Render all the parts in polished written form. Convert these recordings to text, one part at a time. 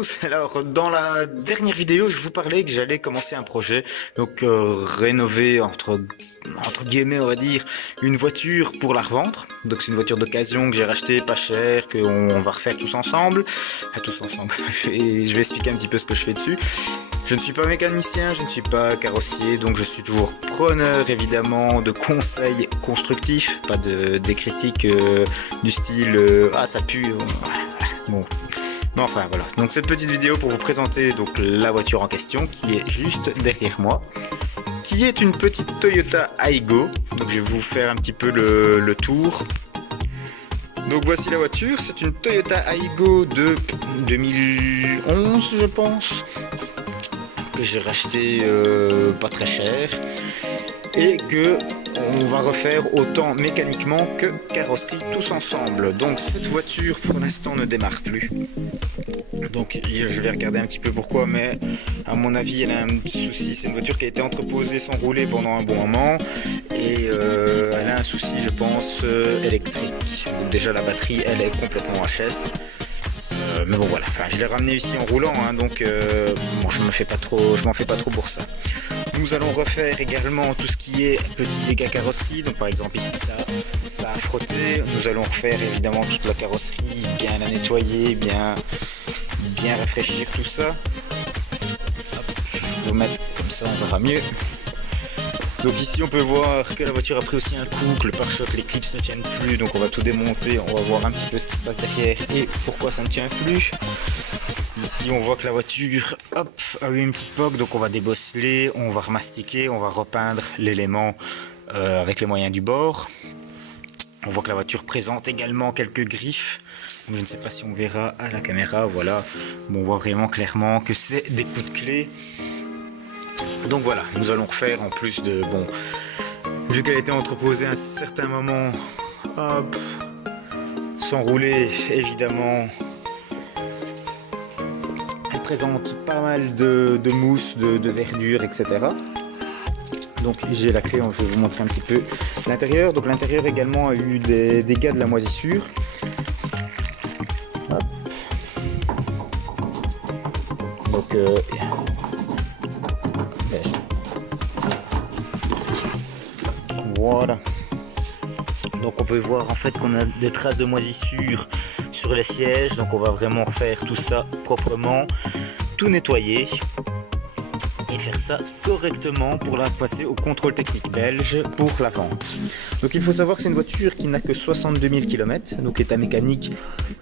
tous. Alors, dans la dernière vidéo, je vous parlais que j'allais commencer un projet, donc rénover entre guillemets, on va dire, une voiture pour la revendre. Donc c'est une voiture d'occasion que j'ai rachetée pas cher, qu'on va refaire tous ensemble. Et je vais expliquer un petit peu ce que je fais dessus. Je ne suis pas mécanicien, je ne suis pas carrossier, donc je suis toujours preneur évidemment de conseils constructifs, pas des critiques du style ah ça pue. Bon. Mais enfin voilà, donc cette petite vidéo pour vous présenter donc la voiture en question qui est juste derrière moi, qui est une petite Toyota Aygo. Donc je vais vous faire un petit peu le tour. Donc voici la voiture, c'est une Toyota Aygo de 2011 je pense, que j'ai racheté pas très cher et que on va refaire autant mécaniquement que carrosserie tous ensemble. Donc cette voiture pour l'instant ne démarre plus. Donc je vais regarder un petit peu pourquoi, mais à mon avis elle a un petit souci. C'est une voiture qui a été entreposée sans rouler pendant un bon moment et elle a un souci je pense électrique. Donc déjà la batterie elle est complètement HS. Mais bon voilà, enfin, je l'ai ramené ici en roulant, hein, donc bon, je m'en fais pas trop pour ça. Nous allons refaire également tout ce qui est petits dégâts carrosserie. Donc par exemple ici ça a frotté. Nous allons refaire évidemment toute la carrosserie, bien la nettoyer, bien rafraîchir tout ça. Hop, je vais mettre comme ça, on verra mieux. Donc ici on peut voir que la voiture a pris aussi un coup, que le pare-choc, les clips ne tiennent plus, donc on va tout démonter, on va voir un petit peu ce qui se passe derrière et pourquoi ça ne tient plus. Ici on voit que la voiture hop, a eu une petite poque, donc on va débosseler, on va remastiquer, on va repeindre l'élément avec les moyens du bord. On voit que la voiture présente également quelques griffes, donc je ne sais pas si on verra à la caméra, voilà, bon, on voit vraiment clairement que c'est des coups de clé. Donc voilà, nous allons refaire en plus de, bon, vu qu'elle était entreposée à un certain moment, hop, sans rouler évidemment, elle présente pas mal de mousse, de verdure, etc. Donc j'ai la clé, je vais vous montrer un petit peu l'intérieur. Donc l'intérieur également a eu des dégâts de la moisissure. Hop. Donc voilà. Donc on peut voir en fait qu'on a des traces de moisissure sur les sièges. Donc on va vraiment refaire tout ça proprement, tout nettoyer et faire ça correctement pour la passer au contrôle technique belge pour la vente. Donc il faut savoir que c'est une voiture qui n'a que 62 000 km, donc état mécanique,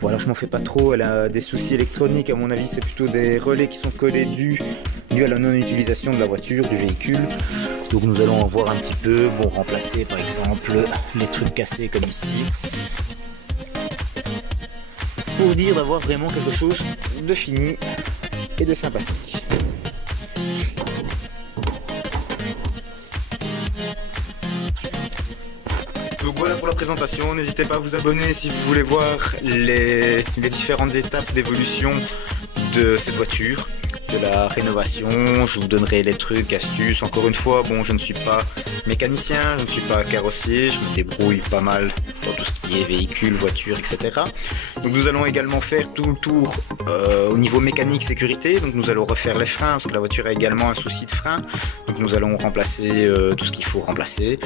voilà, je m'en fais pas trop, elle a des soucis électroniques, à mon avis c'est plutôt des relais qui sont collés dû à la non-utilisation de la voiture, du véhicule. Donc nous allons en voir un petit peu, bon, remplacer par exemple les trucs cassés comme ici, pour dire d'avoir vraiment quelque chose de fini et de sympathique. Donc voilà pour la présentation, n'hésitez pas à vous abonner si vous voulez voir les différentes étapes d'évolution de cette voiture, de la rénovation. Je vous donnerai les trucs, astuces. Encore une fois, bon, je ne suis pas mécanicien, je ne suis pas carrossier, je me débrouille pas mal dans tout ce qui est véhicule, voiture, etc. Donc nous allons également faire tout le tour au niveau mécanique, sécurité. Donc nous allons refaire les freins parce que la voiture a également un souci de frein. Donc nous allons remplacer tout ce qu'il faut remplacer.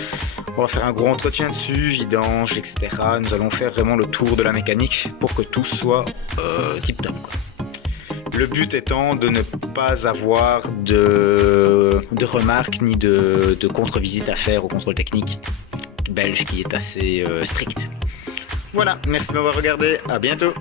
On va faire un gros entretien dessus, vidange, etc. Nous allons faire vraiment le tour de la mécanique pour que tout soit tip top, quoi. Le but étant de ne pas avoir de remarques ni de contre-visite à faire au contrôle technique belge qui est assez strict. Voilà, merci de m'avoir regardé, à bientôt.